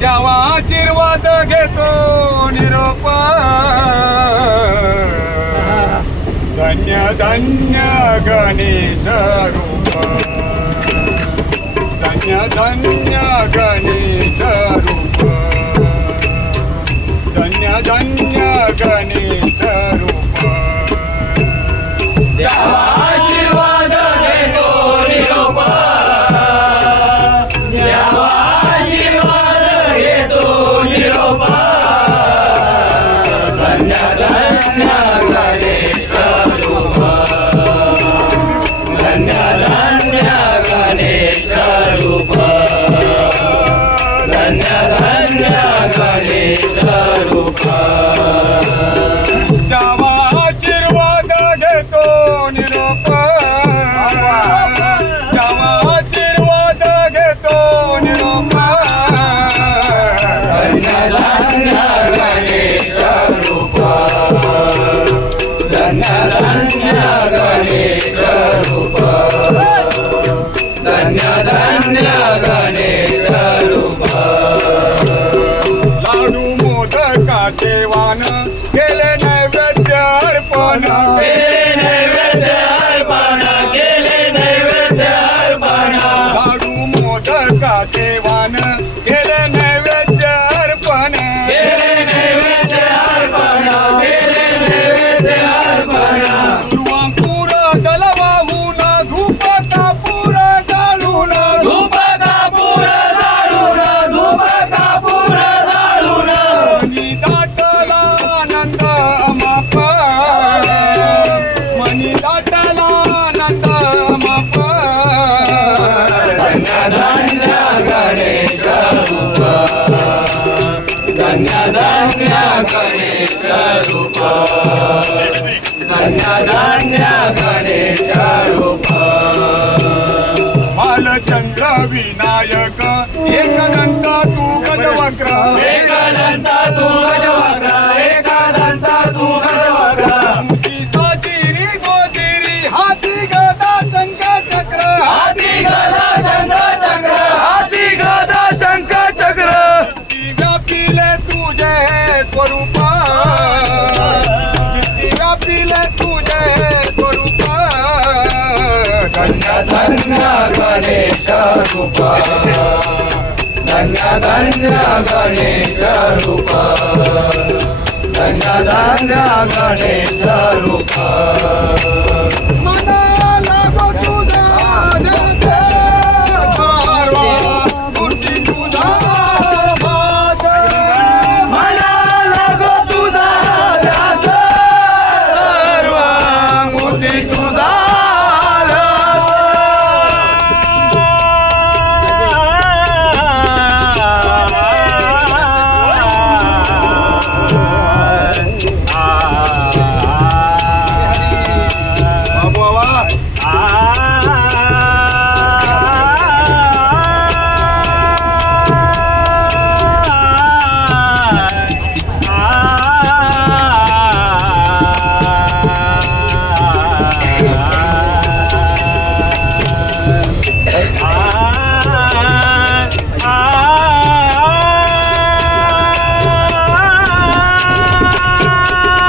द्यावा आशीर्वाद घेतो निरोप धन्य धन्य गणेश रूप धन्य धन्य गणेश रूप धन्य धन्य गणेश रूप द्यावा आशीर्वाद घेतो निरोप द्यावा आशीर्वाद घेतो निरोप धन्य धन्य गणेश रूप धन्य धन्य गणेश रूप धन्य धन्य गणेश रूप द्यावा आशीर्वाद घेतो निरोप द्यावा आशीर्वाद घेतो निरोप धन्य धन्य गणेश रूप धन्य धन्य गणेश रूप धन्य धन्य गणेश रूप लाडू मोदकाचे वाण केले नैवेद्य अर्पण केले नैवेद्य अर्पण केले नैवेद्य अर्पण लाडू मोदकाचे वाण केले नैवेद्य अर्पण केले नैवेद्य अर्पण केले नैवेद्य अर्पण दुर्वांकुर दलवाहून धूप कापूर जाळून धूप कापूर जाळून धूप कापूर जाळून मनी दाटला आनंद अमाप मनी दाटला आनंद अमाप धन्य धन्य गणेश रूप धन्य धन्य गणेश रूप धन्य धन्य गणेश रूप बालचंद्र विनायक एकदंत तू गजवक्र एकदंता तू गजवक्र एकदंता तू गजवक्र साजिरी गोजिरी हाती गदा शंख चक्र हाती गदा शंख चक्र हाती गदा शंख चक्र व्यापिले तुझे स्वरूप चित्ती व्यापिले तुझे स्वरूप धन्य धन्य गणेश रूप धन्य धन्य गणेश रूप धन्य धन्य गणेश रूप मना लागो तुझा गारवा, मूर्ती तुझा भाग. मला लागो तुझा ध्यास सर्वांगुती तुझा बाबू बाबा